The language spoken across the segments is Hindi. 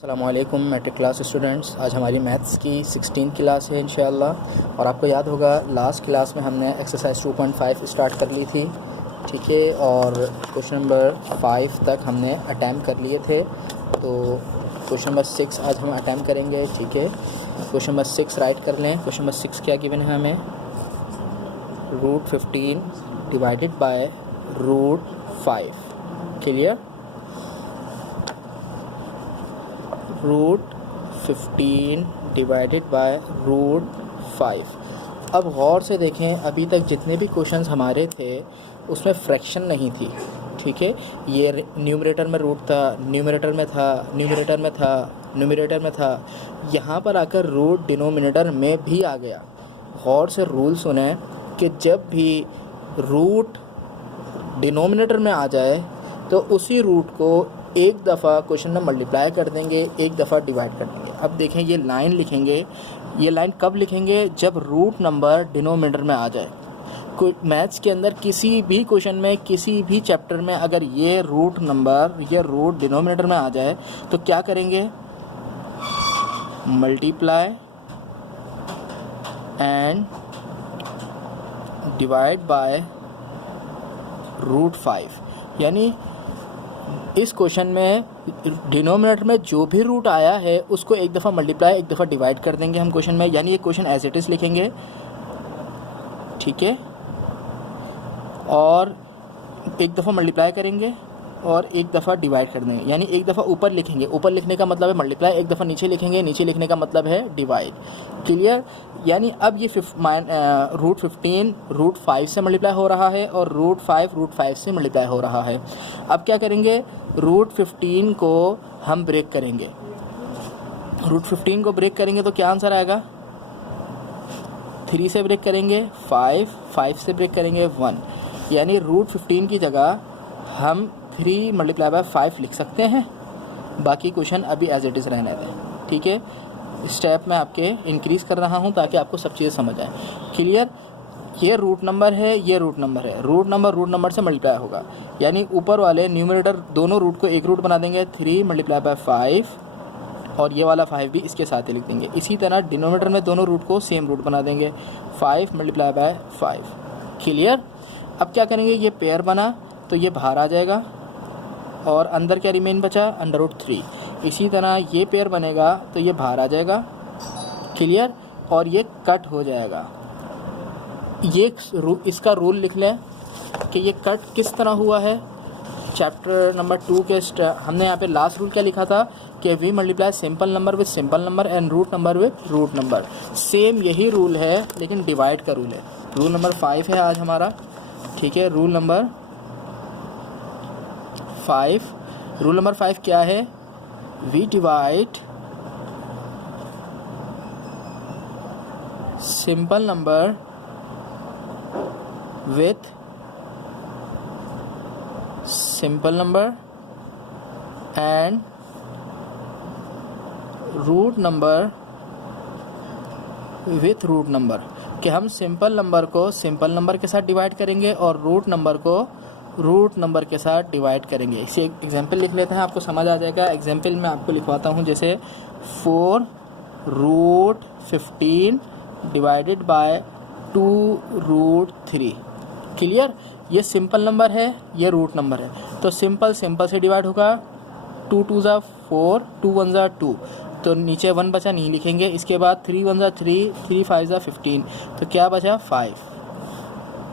अस्सलामुअलैकुम मैट्रिक क्लास स्टूडेंट्स। आज हमारी मैथ्स की 16 क्लास है इंशाअल्लाह। और आपको याद होगा लास्ट क्लास में हमने एक्सरसाइज 2.5 स्टार्ट कर ली थी, ठीक है, और क्वेश्चन नंबर 5 तक हमने अटैम्प्ट कर लिए थे। तो क्वेश्चन नंबर 6 आज हम अटैम्प्ट करेंगे, ठीक है। क्वेश्चन नंबर 6 राइट कर लें। क्वेश्चन नंबर 6 क्या गिवन है हमें? √15 divided by √5। Clear? √15 divided by √5। अब गौर से देखें, अभी तक जितने भी क्वेश्चंस हमारे थे उसमें फ्रैक्शन नहीं थी, ठीक है। ये न्यूमरेटर में रूट था, न्यूमरेटर में था, न्यूमरेटर में था, न्यूमरेटर में था। यहाँ पर आकर रूट डिनोमिनेटर में भी आ गया। गौर से रूल सुने कि जब भी रूट डिनोमिनेटर में आ जाए तो उसी रूट को एक दफ़ा क्वेश्चन में मल्टीप्लाई कर देंगे, एक दफ़ा डिवाइड कर देंगे। अब देखें, ये लाइन लिखेंगे। ये लाइन कब लिखेंगे? जब रूट नंबर डिनोमिनेटर में आ जाए। मैथ्स के अंदर किसी भी क्वेश्चन में, किसी भी चैप्टर में अगर ये रूट नंबर, ये रूट डिनोमिनेटर में आ जाए तो क्या करेंगे? Multiply and divide by √5। यानी इस क्वेश्चन में डिनोमिनेटर में जो भी रूट आया है उसको एक दफ़ा मल्टीप्लाई, एक दफ़ा डिवाइड कर देंगे हम क्वेश्चन में। यानी ये क्वेश्चन एज इट इज़ लिखेंगे, ठीक है, और एक दफ़ा मल्टीप्लाई करेंगे और एक दफ़ा डिवाइड कर देंगे। यानी एक दफ़ा ऊपर लिखेंगे, ऊपर लिखने का मतलब है मल्टीप्लाई, एक दफ़ा नीचे लिखेंगे, नीचे लिखने का मतलब है डिवाइड। क्लियर? यानी अब ये √15 √5 से मल्टीप्लाई हो रहा है और √5 से मल्टीप्लाई हो रहा है। अब क्या करेंगे? √15 को हम ब्रेक करेंगे। √15 को ब्रेक करेंगे तो क्या आंसर आएगा? 3 से ब्रेक करेंगे 5 से ब्रेक करेंगे 1। यानी √15 की जगह हम 3 × 5 लिख सकते हैं। बाकी क्वेश्चन अभी एज इट इज़ रहने दें, ठीक है। स्टेप में आपके इंक्रीज़ कर रहा हूं ताकि आपको सब चीज़ें समझ आए। क्लियर? ये रूट नंबर है, ये रूट नंबर है। रूट नंबर से मल्टीप्लाई होगा। यानी ऊपर वाले न्यूमरेटर दोनों रूट को एक रूट बना देंगे, 3 × 5, और ये वाला 5 भी इसके साथ ही लिख देंगे। इसी तरह डिनोमिनेटर में दोनों रूट को सेम रूट बना देंगे, 5 × 5। क्लियर? अब क्या करेंगे? ये पेयर बना तो ये बाहर आ जाएगा और अंदर क्या रिमेन बचा? √3। इसी तरह ये पेयर बनेगा तो ये बाहर आ जाएगा। क्लियर? और ये कट हो जाएगा। ये इसका रूल लिख लें कि ये कट किस तरह हुआ है। चैप्टर नंबर 2 के हमने यहाँ पे लास्ट रूल क्या लिखा था कि we multiply simple number with simple number and root number with root number. Same यही रूल है लेकिन डिवाइड का रूल है। रूल नंबर 5 है आज हमारा, ठीक है। रूल नंबर 5 क्या है? We divide simple number with simple number and root number with root number. कि हम सिंपल नंबर को सिंपल नंबर के साथ डिवाइड करेंगे और रूट नंबर को रूट नंबर के साथ डिवाइड करेंगे। इसे एक एग्जाम्पल लिख लेते हैं, आपको समझ आ जाएगा। एग्जाम्पल में आपको लिखवाता हूँ, जैसे 4√15 डिवाइडेड बाय 2√3। क्लियर? ये सिंपल नंबर है, ये रूट नंबर है, तो सिंपल से डिवाइड होगा। 2 × 2 = 4, 2 × 1 = 2, तो नीचे 1 बचा, नहीं लिखेंगे। इसके बाद 3 × 1 = 3, 3 × 5 = 15, तो क्या बचा? 5।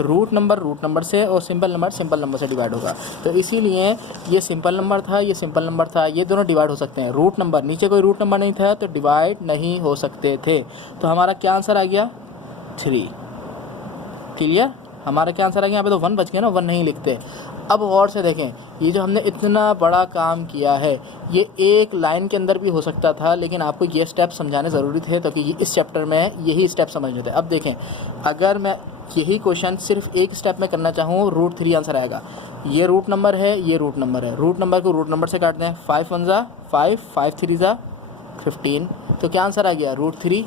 रूट नंबर से और सिंपल नंबर से डिवाइड होगा। तो इसीलिए ये सिंपल नंबर था, ये सिंपल नंबर था, ये दोनों डिवाइड हो सकते हैं। रूट नंबर, नीचे कोई रूट नंबर नहीं था तो डिवाइड नहीं हो सकते थे। तो हमारा क्या आंसर आ गया? 3। क्लियर? हमारा क्या आंसर आ गया? यहाँ पे तो 1 बच गया ना, 1 नहीं लिखते। अब गौर से देखें, ये जो हमने इतना बड़ा काम किया है ये एक लाइन के अंदर भी हो सकता था, लेकिन आपको ये स्टेप समझाने ज़रूरी थे ताकि इस चैप्टर में यही स्टेप समझने थे। अब देखें, अगर मैं यही क्वेश्चन सिर्फ एक स्टेप में करना चाहूँ, √3 आंसर आएगा। ये रूट नंबर है, ये रूट नंबर है। रूट नंबर को रूट नंबर से काट दें, 5 × 1 = 5, 5 × 3 = 15, तो क्या आंसर आ गया? √3।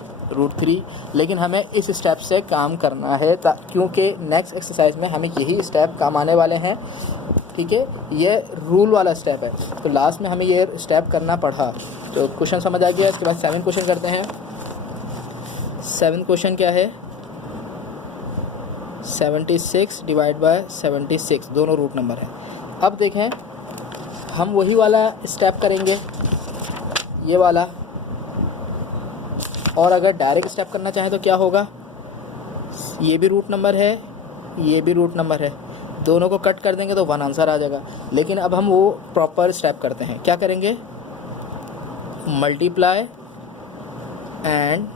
लेकिन हमें इस स्टेप से काम करना है क्योंकि नेक्स्ट एक्सरसाइज में हमें यही स्टेप काम आने वाले हैं। ठीक है, ये रूल वाला स्टेप है, तो लास्ट में हमें ये स्टेप करना पड़ा। तो क्वेश्चन समझ आ गया। इसके बाद 7 क्वेश्चन करते हैं। 7 क्वेश्चन क्या है, 76 डिवाइड बाय 76, दोनों रूट नंबर है। अब देखें हम वही वाला स्टेप करेंगे, ये वाला, और अगर डायरेक्ट स्टेप करना चाहें तो क्या होगा, ये भी रूट नंबर है, ये भी रूट नंबर है, दोनों को कट कर देंगे तो 1 आंसर आ जाएगा। लेकिन अब हम वो प्रॉपर स्टेप करते हैं, क्या करेंगे, मल्टीप्लाई एंड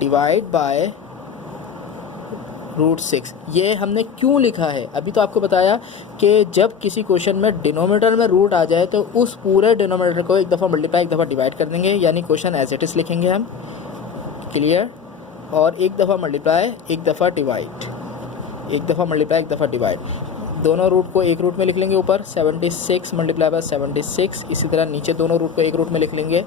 डिवाइड बाय √6। ये हमने क्यों लिखा है, अभी तो आपको बताया कि जब किसी क्वेश्चन में डिनोमिनेटर में रूट आ जाए तो उस पूरे डिनोमिनेटर को एक दफ़ा मल्टीप्लाई एक दफ़ा डिवाइड कर देंगे, यानी क्वेश्चन एज इट इज़ लिखेंगे हम, क्लियर। और एक दफ़ा मल्टीप्लाई एक दफ़ा डिवाइड, एक दफ़ा मल्टीप्लाई एक दफ़ा डिवाइड, दोनों रूट को एक रूट में लिख लेंगे ऊपर 76 मल्टीप्लाई बाय 76, इसी तरह नीचे दोनों रूट को एक रूट में लिख लेंगे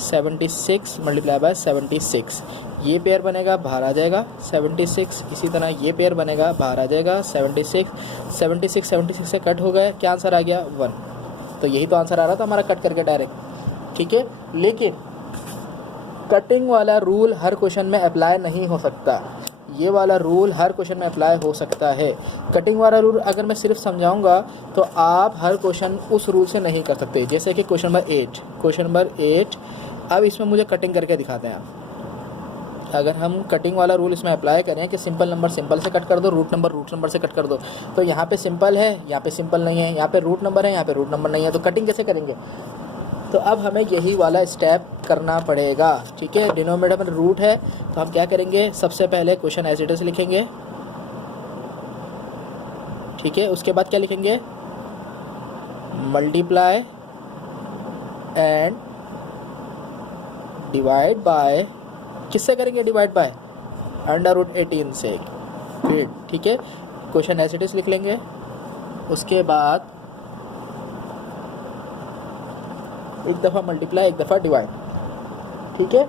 76 मल्टीप्लाई बाय 76। ये पेयर बनेगा, बाहर आ जाएगा 76, इसी तरह ये पेयर बनेगा, बाहर आ जाएगा 76 से कट हो गए, क्या आंसर आ गया 1। तो यही तो आंसर आ रहा था हमारा कट करके डायरेक्ट, ठीक है। लेकिन कटिंग वाला रूल हर क्वेश्चन में अप्लाई नहीं हो सकता, ये वाला रूल हर क्वेश्चन में अप्लाई हो सकता है। कटिंग वाला रूल अगर मैं सिर्फ समझाऊंगा तो आप हर क्वेश्चन उस रूल से नहीं कर सकते। जैसे कि क्वेश्चन नंबर 8, अब इसमें मुझे कटिंग करके दिखाते हैं आप। अगर हम कटिंग वाला रूल इसमें अप्लाई करें कि सिंपल नंबर सिंपल से कट कर दो, रूट नंबर से कट कर दो, तो यहाँ पे सिंपल है, यहाँ पे सिंपल नहीं है, यहाँ पे रूट नंबर है, यहाँ पे रूट नंबर नहीं है, तो कटिंग कैसे करेंगे। तो अब हमें यही वाला स्टेप करना पड़ेगा, ठीक है। डिनोमिनेटर में रूट है तो हम क्या करेंगे, सबसे पहले क्वेश्चन एज इट इज लिखेंगे, ठीक है। उसके बाद क्या लिखेंगे, मल्टीप्लाई एंड डिवाइड बाय, किससे करेंगे डिवाइड बाय, √18 से, फिर ठीक है क्वेश्चन एज इट इज लिख लेंगे। उसके बाद एक दफ़ा मल्टीप्लाई एक दफ़ा डिवाइड, ठीक है।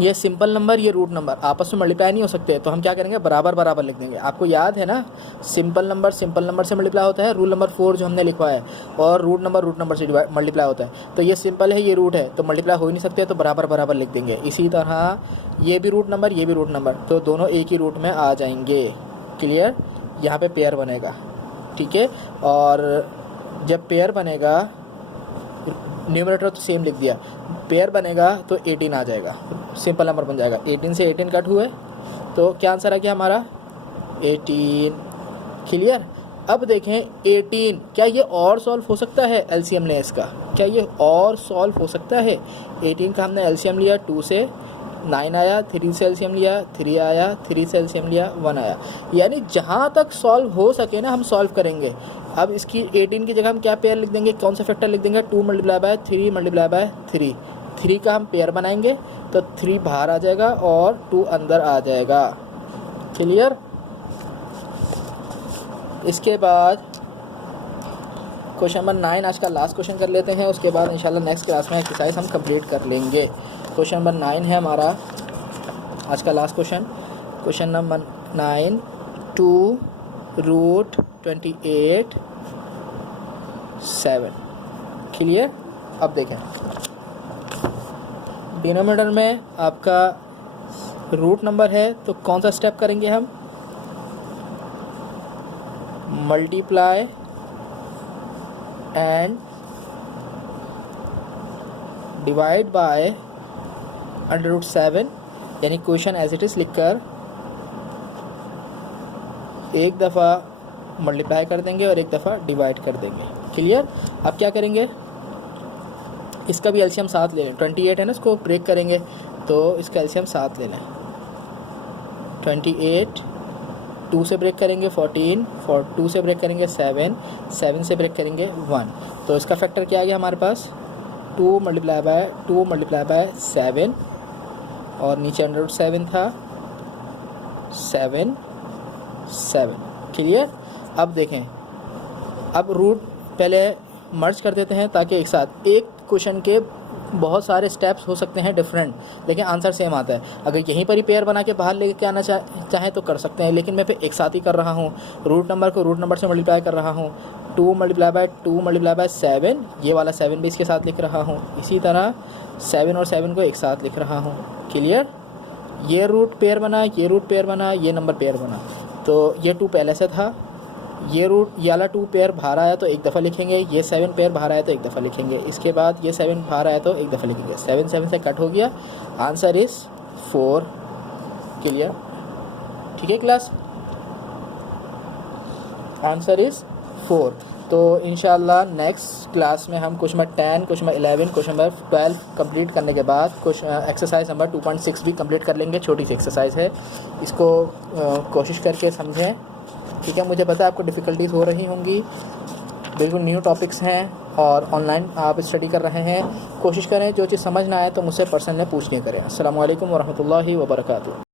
ये सिंपल नंबर ये रूट नंबर आपस में मल्टीप्लाई नहीं हो सकते, तो हम क्या करेंगे, बराबर बराबर लिख देंगे। आपको याद है ना, सिंपल नंबर से मल्टीप्लाई होता है, रूल नंबर 4 जो हमने लिखवा है, और रूट नंबर से मल्टीप्लाई होता है। तो ये सिंपल है, ये रूट है, तो मल्टीप्लाई हो ही नहीं सकते, तो बराबर बराबर लिख देंगे। इसी तरह ये भी रूट नंबर, ये भी रूट नंबर, तो दोनों एक ही रूट में आ जाएंगे, क्लियर। यहाँ पर पेयर बनेगा, ठीक है। और जब पेयर बनेगा, न्यूमरेटर तो सेम लिख दिया, पेयर बनेगा तो 18 आ जाएगा, सिंपल नंबर बन जाएगा। 18 से 18 कट हुए तो क्या आंसर आ गया हमारा 18, क्लियर। अब देखें 18, क्या ये और सॉल्व हो सकता है, एलसीएम लें इसका, क्या ये और सॉल्व हो सकता है। 18 का हमने एलसीएम लिया, 2 से 9 आया, 3 से एलसीएम लिया 3 आया, 3 से एलसीएम लिया 1 आया, यानी जहाँ तक सॉल्व हो सके ना हम सॉल्व करेंगे। अब इसकी 18 की जगह हम क्या पेयर लिख देंगे, कौन सा फैक्टर लिख देंगे, 2 मल्टीप्लाई बाय 3 मल्टीप्लाई बाय 3 का हम पेयर बनाएंगे, तो 3 बाहर आ जाएगा और 2 अंदर आ जाएगा, क्लियर। इसके बाद क्वेश्चन नंबर 9 आज का लास्ट क्वेश्चन कर लेते हैं, उसके बाद इंशाल्लाह नेक्स्ट क्लास में एक्सरसाइज हम कंप्लीट कर लेंगे। क्वेश्चन नंबर 9 है हमारा आज का last question. Question number 9, 2√28 7, clear. अब देखें डिनोमिनेटर में आपका रूट नंबर है, तो कौन सा स्टेप करेंगे हम, मल्टीप्लाई एंड डिवाइड बाय √7, यानी क्वेश्चन एज इट इज़ लिखकर एक दफ़ा मल्टीप्लाई कर देंगे और एक दफ़ा डिवाइड कर देंगे, क्लियर। अब क्या करेंगे, इसका भी एलसीएम साथ ले लें, 28 है ना, इसको ब्रेक करेंगे तो इसका एलसीएम साथ ले लें। 28 2 से ब्रेक करेंगे 14, 2 से ब्रेक करेंगे 7, 7 से ब्रेक करेंगे 1, तो इसका फैक्टर क्या आ गया हमारे पास, 2 मल्टीप्लाई बाय 7, और नीचे √7 था 7, क्लियर। अब देखें, अब रूट पहले मर्ज कर देते हैं ताकि एक साथ, एक क्वेश्चन के बहुत सारे स्टेप्स हो सकते हैं डिफरेंट, लेकिन आंसर सेम आता है। अगर यहीं पर ही पेयर बना के बाहर लेके आना चाहें तो कर सकते हैं, लेकिन मैं फिर एक साथ ही कर रहा हूँ, रूट नंबर को रूट नंबर से मल्टीप्लाई कर रहा हूँ, 2 मल्टीप्लाई बाय 2 मल्टीप्लाई बाय 7, ये वाला 7 भी इसके साथ लिख रहा हूँ। इसी तरह 7 और 7 को एक साथ लिख रहा हूँ। क्लियर? ये रूट पेयर बना, ये रूट पेयर बना, ये नंबर पेयर बना। तो ये 2 पहले से था, ये वाला 2 पेयर बाहर आया तो एक दफ़ा लिखेंगे, ये 7 पेयर बाहर आया तो एक दफ़ा लिखेंगे, इसके बाद ये 7 बाहर आया तो एक दफ़ा लिखेंगे। 7 7 से कट हो गया, आंसर इज़ 4। क्लियर? ठीक है क्लास, आंसर इज़ 4। तो इंशाल्लाह नेक्स्ट क्लास में हम question number 10, question number 11, question number 12 complete करने के बाद एक्सरसाइज नंबर 2.6 भी कंप्लीट कर लेंगे। छोटी सी एक्सरसाइज है, इसको कोशिश करके समझें। ठीक है, मुझे पता है आपको डिफ़िकल्टीज़ हो रही होंगी, बिल्कुल न्यू टॉपिक्स हैं और ऑनलाइन आप स्टडी कर रहे हैं। कोशिश करें जो चीज़ समझ ना आए तो मुझसे पर्सनली पूछ लिया करें। अस्सलामु अलैकुम वरहमतुल्लाहि वबरकातुहू।